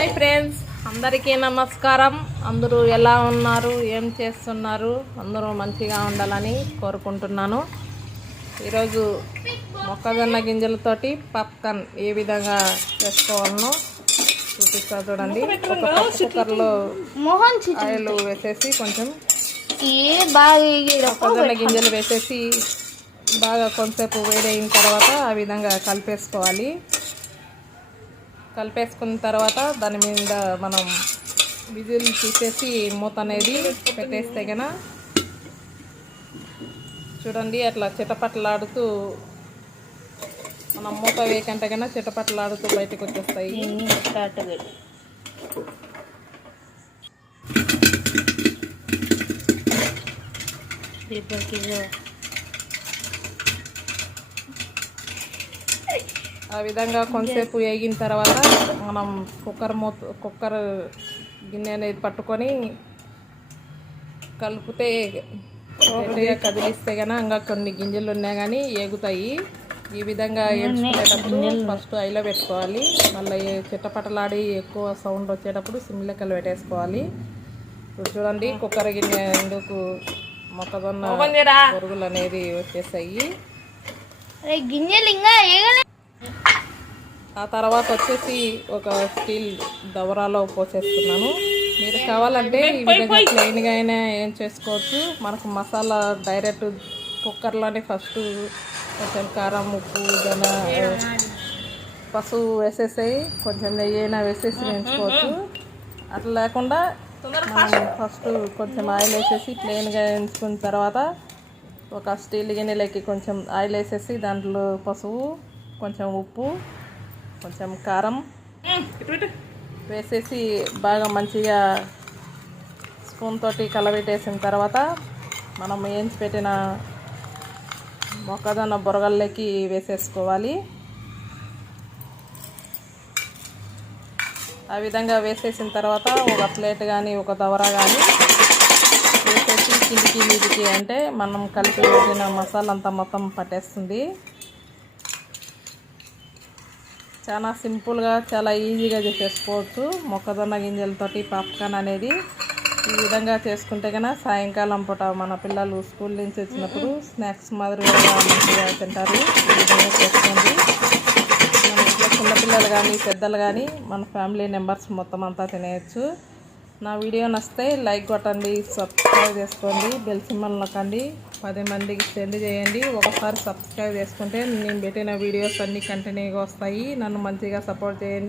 Hi friends, అందరికీ నమస్కారం. అందరూ ఎలా ఉన్నారు, ఏం చేస్తున్నారు? అందరూ మంచిగా ఉండాలని కోరుకుంటున్నాను. ఈరోజు మొక్కజొన్న గింజలతోటి పాప్కార్న్ ఏ విధంగా చేసుకోవాలనో చూపిస్తా చూడండి. ఒక కుక్కర్లో ఆయిల్ వేసేసి కొంచెం మొక్కజొన్న గింజలు వేసేసి బాగా కొంచెంసేపు వేడైన తర్వాత ఆ విధంగా కలిపేసుకోవాలి. కలిపేసుకున్న తర్వాత దాని మీద మనం విజిల్ తీసేసి మూత అనేది పెట్టేస్తే కనుక చూడండి అట్లా చిటపట్లాడుతూ మనం మూత వేయకంటే కన్నా చిటపట్లాడుతూ బయటకు వచ్చేస్తాయి. ఆ విధంగా కొంతసేపు వేగిన తర్వాత మనం కుక్కర్ గిన్నె అనేది పట్టుకొని కలిపితే గట్టిగా కదిలిస్తే కనుక ఇంకా కొన్ని గింజలు ఉన్నా కానీ ఏగుతాయి. ఈ విధంగా వేసుకునేటప్పుడు ఫస్ట్ ఐలో పెట్టుకోవాలి. మళ్ళీ చిట్టపట్టలాడి ఎక్కువ సౌండ్ వచ్చేటప్పుడు సిమ్లెక్కలు పెట్టేసుకోవాలి. చూడండి కుక్కర్ గిన్నె ఎందుకు మొక్కజొన్న పురుగులు అనేది వచ్చేసాయి. ఆ తర్వాత వచ్చేసి ఒక స్టీల్ దవరాలో పోసేస్తున్నాను. మీరు కావాలంటే ఈ విధంగా ప్లెయిన్గా అయినా ఏం చేసుకోవచ్చు. మనకు మసాలా డైరెక్ట్ కుక్కర్లోనే ఫస్ట్ కొంచెం కారం, ఉప్పు, పసుపు వేసేసాయి, కొంచెం నెయ్యి అయినా వేసేసి వేయించుకోవచ్చు. అట్లా లేకుండా మనం ఫస్ట్ కొంచెం ఆయిల్ వేసేసి ప్లెయిన్గా వేయించుకున్న తర్వాత ఒక స్టీల్ గిన్నెలకి కొంచెం ఆయిల్ వేసేసి దాంట్లో పసుపు, కొంచెం ఉప్పు, కొంచెం కారం వేసేసి బాగా మంచిగా స్పూన్ తోటి కలబెట్టేసిన తర్వాత మనం వేయించి పెట్టిన మొక్కజొన్న బొరగల్లోకి వేసేసుకోవాలి. ఆ విధంగా వేసేసిన తర్వాత ఒక ప్లేట్ కానీ ఒక దవర కానీ వేసేసి కిందికి మీదికి అంటే మనం కలిపి వేసిన మసాలా అంతా మొత్తం పట్టేస్తుంది. చాలా సింపుల్గా చాలా ఈజీగా చేసేసుకోవచ్చు మొక్కజొన్న గింజలతోటి పాప్కార్న్ అనేది. ఈ విధంగా చేసుకుంటే కనుక సాయంకాలం పూట మన పిల్లలు స్కూల్ నుంచి వచ్చినప్పుడు స్నాక్స్ మాదిరిగా మంచిగా తింటారు. ఈ విధంగా చేసుకోండి. మన ఇంట్లో చిన్నపిల్లలు కానీ పెద్దలు కానీ మన ఫ్యామిలీ మెంబర్స్ మొత్తం అంతా తినేయచ్చు. నా వీడియో నచ్చితే లైక్ కొట్టండి, సబ్స్క్రైబ్ చేసుకోండి, బెల్ సింబల్ నొక్కండి, 10 మందికి సెండ్ చేయండి. ఒకసారి సబ్స్క్రైబ్ చేసుకుంటే నేను పెట్టిన వీడియోస్ అన్నీ కంటిన్యూగా వస్తాయి. నన్ను మంచిగా సపోర్ట్ చేయండి.